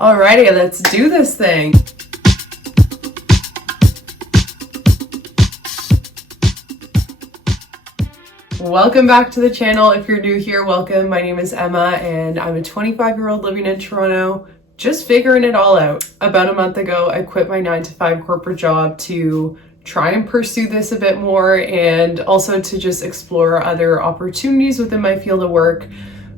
Alrighty, let's do this thing. Welcome back to the channel. If you're new here, welcome. My name is Emma and I'm a 25-year-old living in Toronto, just figuring it all out. About a month ago, I quit my 9-to-5 corporate job to try and pursue this a bit more and also to just explore other opportunities within my field of work.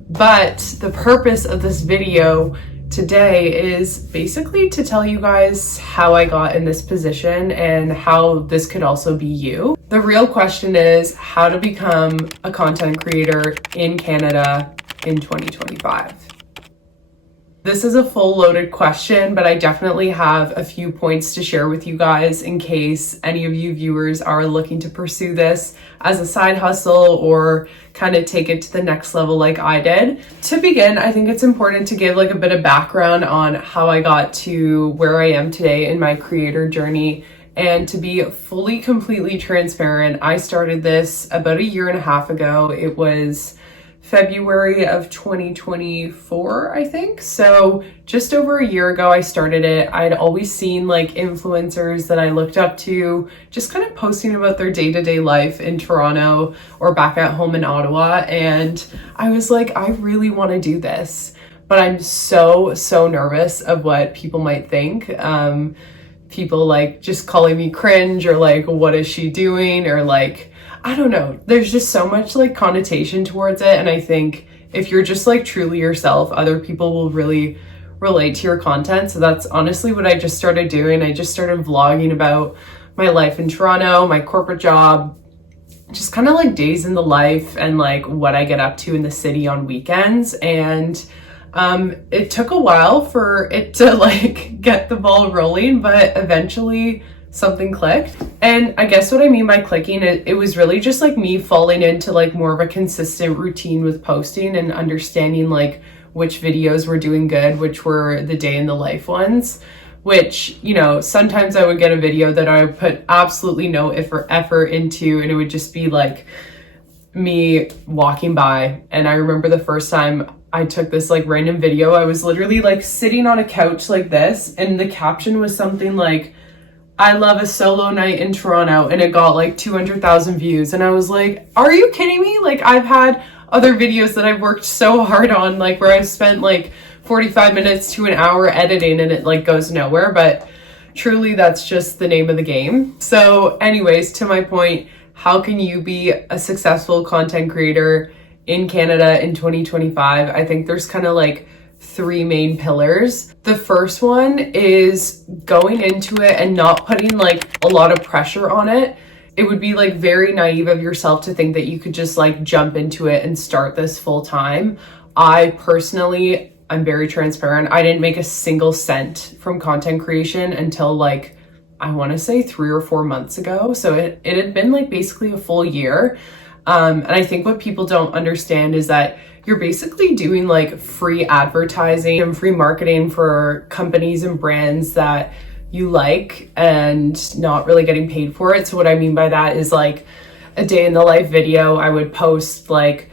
But the purpose of this video today is basically to tell you guys how I got in this position and how this could also be you. The real question is how to become a content creator in Canada in 2025. This is a full loaded question, but I definitely have a few points to share with you guys in case any of you viewers are looking to pursue this as a side hustle or kind of take it to the next level like I did. To begin, I think it's important to give like a bit of background on how I got to where I am today in my creator journey. And to be fully, completely transparent, I started this about 1.5 years ago. It was February of 2024, I think. So just over 1 year ago, I started it. I'd always seen like influencers that I looked up to, just kind of posting about their day-to-day life in Toronto or back at home in Ottawa. And I was like, I really want to do this, but I'm so nervous of what people might think. People like just calling me cringe or like, what is she doing? Or like, I don't know. There's just so much like connotation towards it. And I think if you're just like truly yourself, other people will really relate to your content. So that's honestly what I just started doing. I just started vlogging about my life in Toronto, my corporate job, just kind of like days in the life and like what I get up to in the city on weekends. And it took a while for it to like get the ball rolling, but eventually something clicked. And I guess what I mean by clicking, it was really just like me falling into like more of a consistent routine with posting and understanding like which videos were doing good, which were the day in the life ones, which, you know, sometimes I would get a video that I would put absolutely no effort into, and it would just be like me walking by. And I remember the first time I took this like random video, I was literally like sitting on a couch like this, and the caption was something like, I love a solo night in Toronto, and it got like 200,000 views. And I was like, are you kidding me? Like, I've had other videos that I've worked so hard on, like where I've spent like 45 minutes to an hour editing and it like goes nowhere, but truly that's just the name of the game. So anyways, to my point, how can you be a successful content creator in Canada in 2025? I think there's kind of like 3 main pillars. The first one is going into it and not putting like a lot of pressure on it. It would be like very naive of yourself to think that you could just like jump into it and start this full time. I personally, I'm very transparent. I didn't make a single cent from content creation until like, I want to say 3 or 4 months ago. So it had been like basically a full year. And I think what people don't understand is that you're basically doing like free advertising and free marketing for companies and brands that you like and not really getting paid for it. So what I mean by that is like a day in the life video, I would post like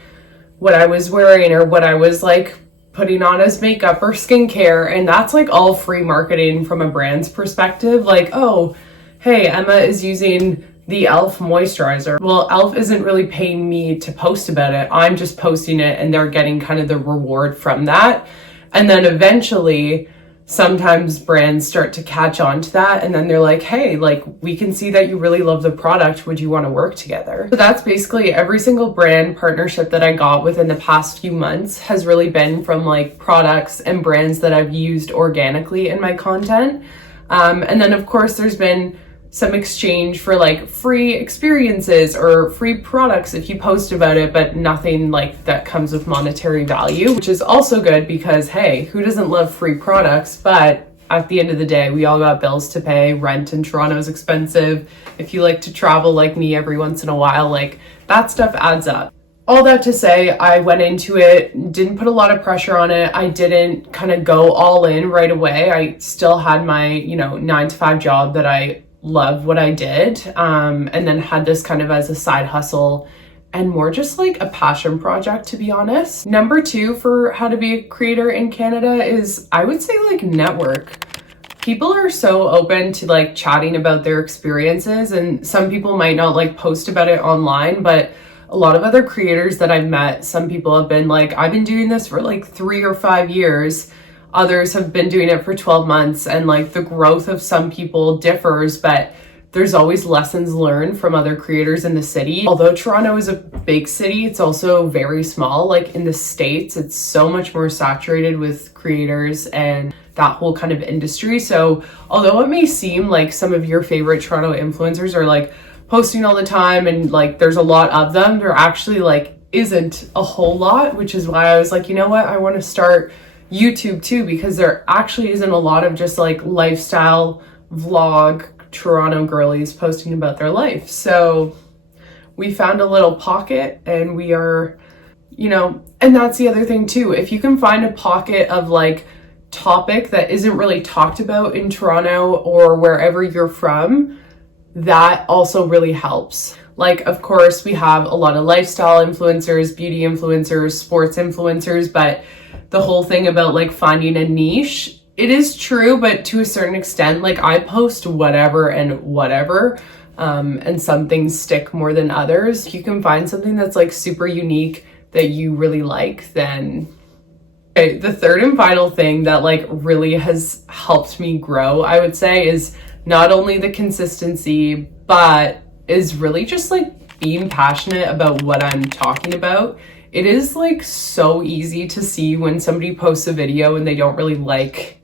what I was wearing or what I was like putting on as makeup or skincare. And that's like all free marketing from a brand's perspective. Like, oh, hey, Emma is using the e.l.f. moisturizer. Well, e.l.f. isn't really paying me to post about it. I'm just posting it and they're getting kind of the reward from that. And then eventually, sometimes brands start to catch on to that. And then they're like, hey, like we can see that you really love the product. Would you want to work together? So that's basically every single brand partnership that I got within the past few months has really been from like products and brands that I've used organically in my content. And then of course there's been some exchange for like free experiences or free products if you post about it, but nothing like that comes with monetary value, which is also good because, hey, who doesn't love free products? But at the end of the day, we all got bills to pay. Rent in Toronto is expensive. If you like to travel like me every once in a while, like that stuff adds up. All that to say, I went into it, didn't put a lot of pressure on it. I didn't kind of go all in right away. I still had my, 9-to-5 job that I loved what I did, and then had this kind of as a side hustle and more just like a passion project, to be honest. Number two for how to be a creator in Canada is, I would say, like, network. People are so open to like chatting about their experiences, and some people might not like post about it online, but a lot of other creators that I've met, some people have been like, I've been doing this for like 3 or 5 years. Others have been doing it for 12 months, and like the growth of some people differs, but there's always lessons learned from other creators in the city. Although Toronto is a big city, it's also very small. Like in the States, it's so much more saturated with creators and that whole kind of industry. So although it may seem like some of your favorite Toronto influencers are like posting all the time and like there's a lot of them, there actually like isn't a whole lot, which is why I was like, you know what, I want to start YouTube too, because there actually isn't a lot of just like lifestyle vlog Toronto girlies posting about their life. So we found a little pocket, and we are, you know, and that's the other thing too. If you can find a pocket of like topic that isn't really talked about in Toronto or wherever you're from, that also really helps. Like, of course, we have a lot of lifestyle influencers, beauty influencers, sports influencers, but the whole thing about like finding a niche, it is true, but to a certain extent. Like, I post whatever and whatever, and some things stick more than others. If you can find something that's like super unique that you really like, then okay. The third and final thing that like really has helped me grow, I would say, is not only the consistency, but is really just like being passionate about what I'm talking about. It is like so easy to see when somebody posts a video and they don't really like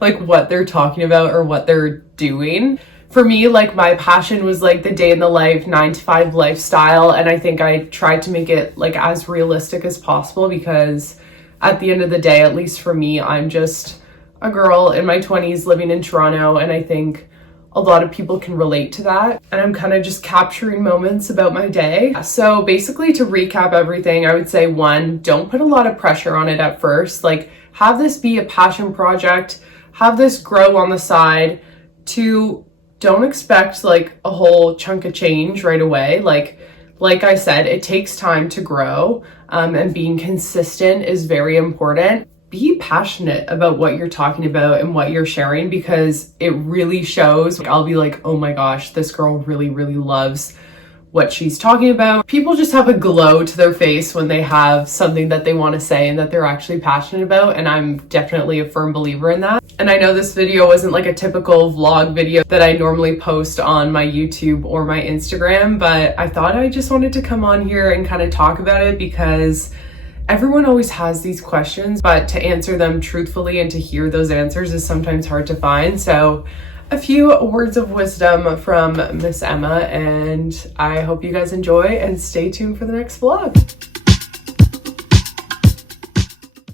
what they're talking about or what they're doing. For me, like, my passion was like the day in the life 9-to-5 lifestyle, and I think I tried to make it like as realistic as possible, because at the end of the day, at least for me, I'm just a girl in my 20s living in Toronto, and I think a lot of people can relate to that. And I'm kind of just capturing moments about my day. So basically, to recap everything, I would say, 1, don't put a lot of pressure on it at first. Like, have this be a passion project, have this grow on the side. 2, don't expect like a whole chunk of change right away. Like I said, it takes time to grow, and being consistent is very important. Be passionate about what you're talking about and what you're sharing, because it really shows. Like, I'll be like, oh my gosh, this girl really, really loves what she's talking about. People just have a glow to their face when they have something that they want to say and that they're actually passionate about, and I'm definitely a firm believer in that. And I know this video wasn't like a typical vlog video that I normally post on my YouTube or my Instagram, but I thought I just wanted to come on here and kind of talk about it, because everyone always has these questions, but to answer them truthfully and to hear those answers is sometimes hard to find. So a few words of wisdom from Miss Emma, and I hope you guys enjoy and stay tuned for the next vlog.